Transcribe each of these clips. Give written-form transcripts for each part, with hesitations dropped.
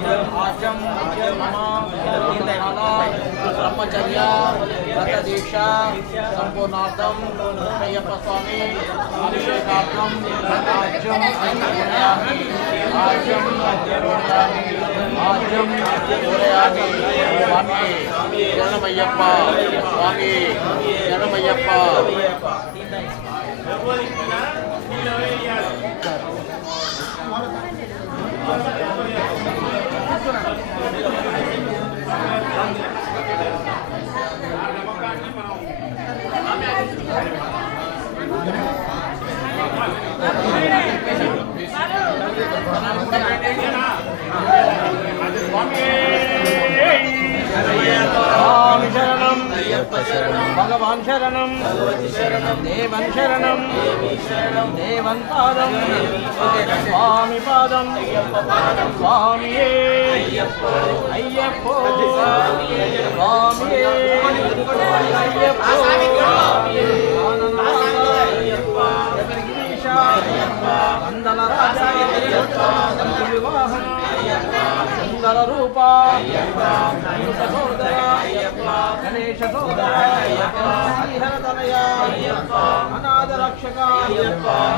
आजम ब्रह्मचर्य व्रत दीक्षा संपूर्णार्थम अय्यप्पा स्वामी अभिषेकार्थम आजम स्वामी शरणमय्यप्पा स्वामी शरणमय्यप्पा भगवान शरणम देवन शरणम देवन पादम स्वामी पादम स्वामी अय्यप्पो स्वामी अय्यप्पो अंदल राजा सुंदर रूपा सहोदर गणेश सोदर हरिहर तनय अनाथ रक्षक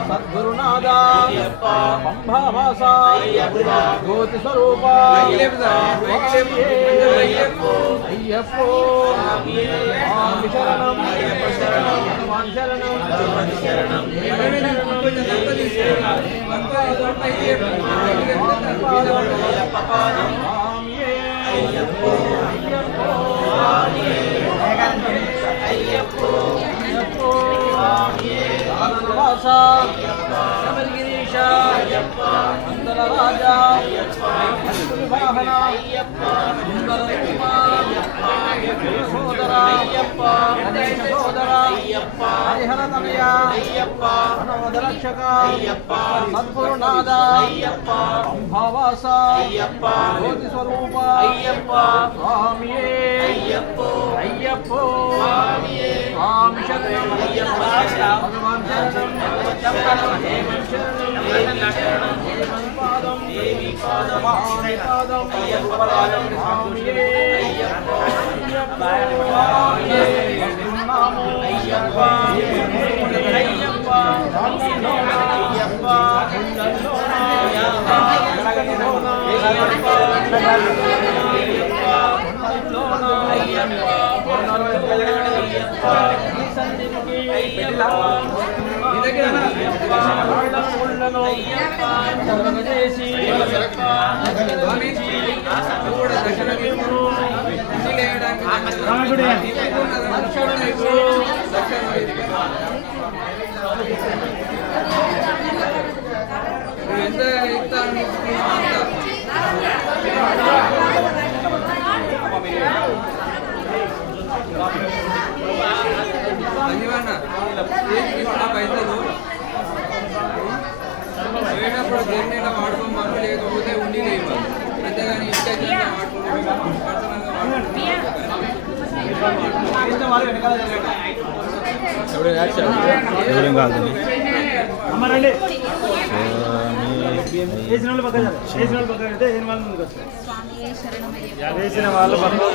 सद्गुरुनाथ पंभावासा ज्योति स्वरूप अय्यप्पो स्वामी शरणम भगवान शरणम शबरिगिरीश मंदल राजा वाहन सोदर गणेश सोदर हरिहर तनय अनाथ रक्षक सद्गुरुनाथ अंभावासा ज्योति स्वरूप स्वामी अय्यप्पो स्वामी शरणम भगवान शरणम देवन शरणम देवन पादम स्वामी पादम स्वामी अय्यप्पो नामो अय्यप्पा अय्यप्पा వాడుకోమను లేకపోతే ఉండి లేదు అంతేగాని వేసిన వాళ్ళు పక్కన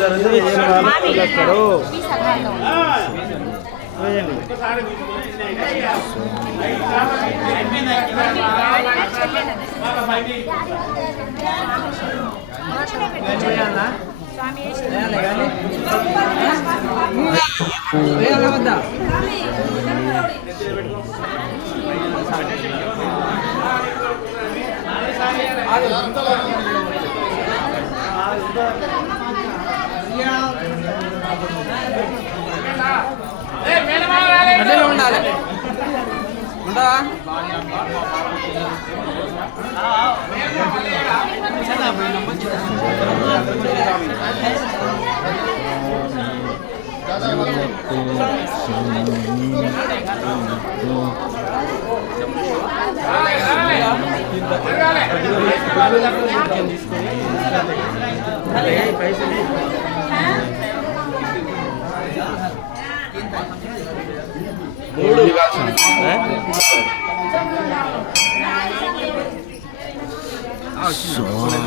జరుగుతుంది వేసిన వాళ్ళు వస్తారు ఉండాలి ఉందా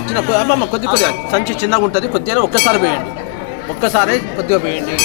చిన్న అమ్మమ్మ కొద్దిగా సంచి చిన్నగా ఉంటుంది, కొద్దిగా ఒక్కసారి వేయండి, ఒక్కసారి కొద్దిగా వేయండి.